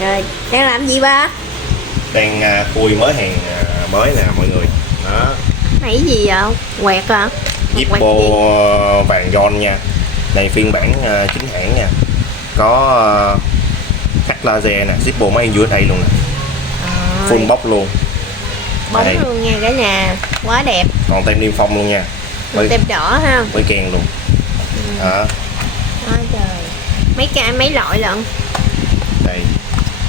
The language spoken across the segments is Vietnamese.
Rồi, đang làm gì ba? Đang khui mới hàng mới nè mọi người. Đó, Này cái gì vậy? Quẹt hả? Zippo vàng giòn nha. Này phiên bản chính hãng nha. Có cắt laser nè, Zippo máy in USA luôn nè. Full box luôn. Bóng Đây. luôn nha cả nhà. Quá đẹp. Còn tem niêm phong luôn nha. Còn tem đỏ ha. Với kèn luôn. Đó. Quá trời. Mấy loại lận. Đây.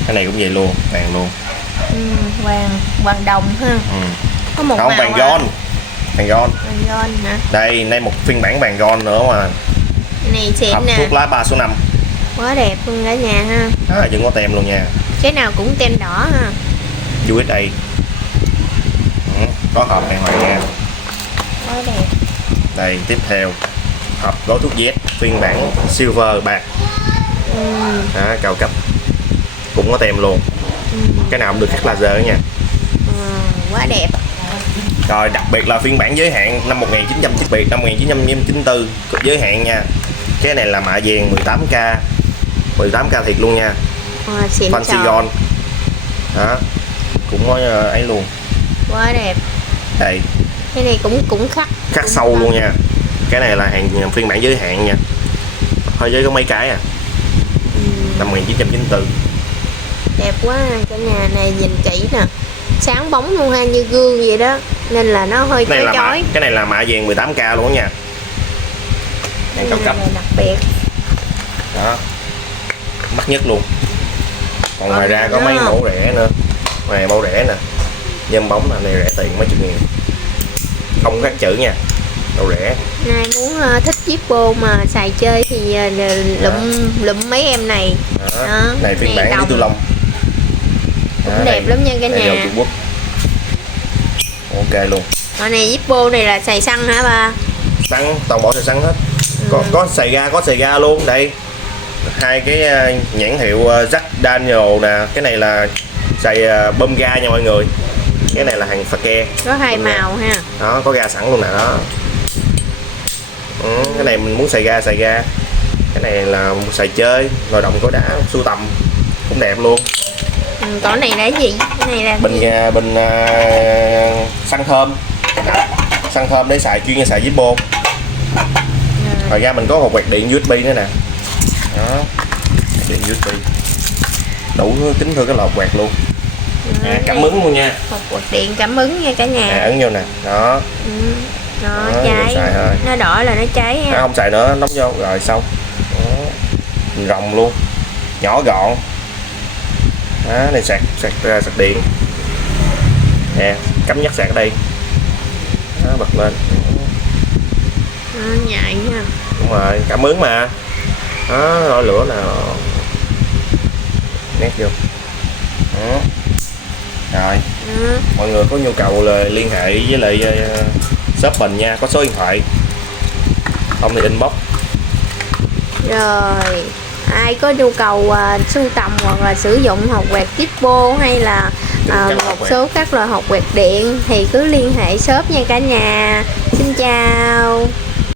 Cái này cũng vậy luôn, vàng luôn. Vàng đồng ha. Có một Không, màu vàng giòn. Vàng giòn. Vàng giòn hả? Đây một phiên bản vàng giòn nữa mà. Này xịn Hộp nè. thuốc lá 3 số 5. Quá đẹp luôn cả nhà ha. Đó, vẫn có tem luôn nha. Cái nào cũng tem đỏ ha. USA. Có hộp đàng hoàng nha. Quá đẹp. Đây tiếp theo hộp gói thuốc Z phiên bản silver bạc. Đó, cao cấp cũng có tem luôn. Cái nào cũng được cắt laser nha. Quá đẹp. Rồi đặc biệt là phiên bản giới hạn năm 1994 giới hạn nha. Cái này là mạ vàng 18K 18K thiệt luôn nha. Xịn Fancy sò. gold. Đó cũng có ấy luôn. Quá đẹp. Đây Cái này cũng khắc sâu luôn nha. Cái này là hàng phiên bản giới hạn nha. Hơi giới có mấy cái à. Năm 1994. Đẹp quá cả nhà. Này nhìn kỹ nè, sáng bóng luôn ha, như gương vậy đó, nên là nó hơi chói chói. Cái này là mạ vàng 18K luôn nha. Hàng cao cấp đặc biệt. đó, mắc nhất luôn. Còn ngoài ra có mấy mẫu rẻ nữa. Này mẫu rẻ nè, nhân bóng này rẻ tiền mấy chục nghìn, không khắc chữ nha, đâu rẻ. Ai muốn thích Zippo mà xài chơi thì lụm mấy em này. Đó. Này phiên bản Lý Tu Long cũng đẹp lắm nha cả nhà. Trung Quốc ok luôn. Con này Zippo này là xài xăng hả ba? Xăng, toàn bộ xài xăng hết. Có xài ga luôn. Đây hai cái nhãn hiệu Jack Daniel nè. Cái này là xài bơm ga nha mọi người. Cái này là hàng Fake. Có hai màu ha. Đó, có ga sẵn luôn nè đó. Cái này mình muốn xài ga. Cái này là xài chơi, nồi đồng có đá, sưu tầm cũng đẹp luôn. Còn này là cái gì? Cái này là bình xăng thơm. Xăng thơm để xài, chuyên xài Zippo. Ngoài ra mình có một quạt điện USB nữa nè. Đó, điện USB đủ kính thưa cái lọt quạt luôn. Cảm ứng luôn nha. Một quạt điện cảm ứng nha cả nhà. Ấn vô nè. Đó. Nó cháy. Nó đỏ là nó cháy ha. Không xài nữa, nóng vô rồi xong. Rộng luôn, nhỏ gọn. Đó, này sạc điện nè, cắm nhắc sạc ở đây. Đó, bật lên. Nhạy nha. Đúng rồi, cảm ứng mà. Đó, rồi lửa nào nét vô. Đó. Rồi mọi người có nhu cầu là liên hệ với lại shop mình nha, có số điện thoại, không thì inbox. Rồi ai có nhu cầu sưu tầm hoặc là sử dụng hộp quẹt Zippo hay là một số các loại hộp quẹt điện thì cứ liên hệ shop nha cả nhà. Xin chào.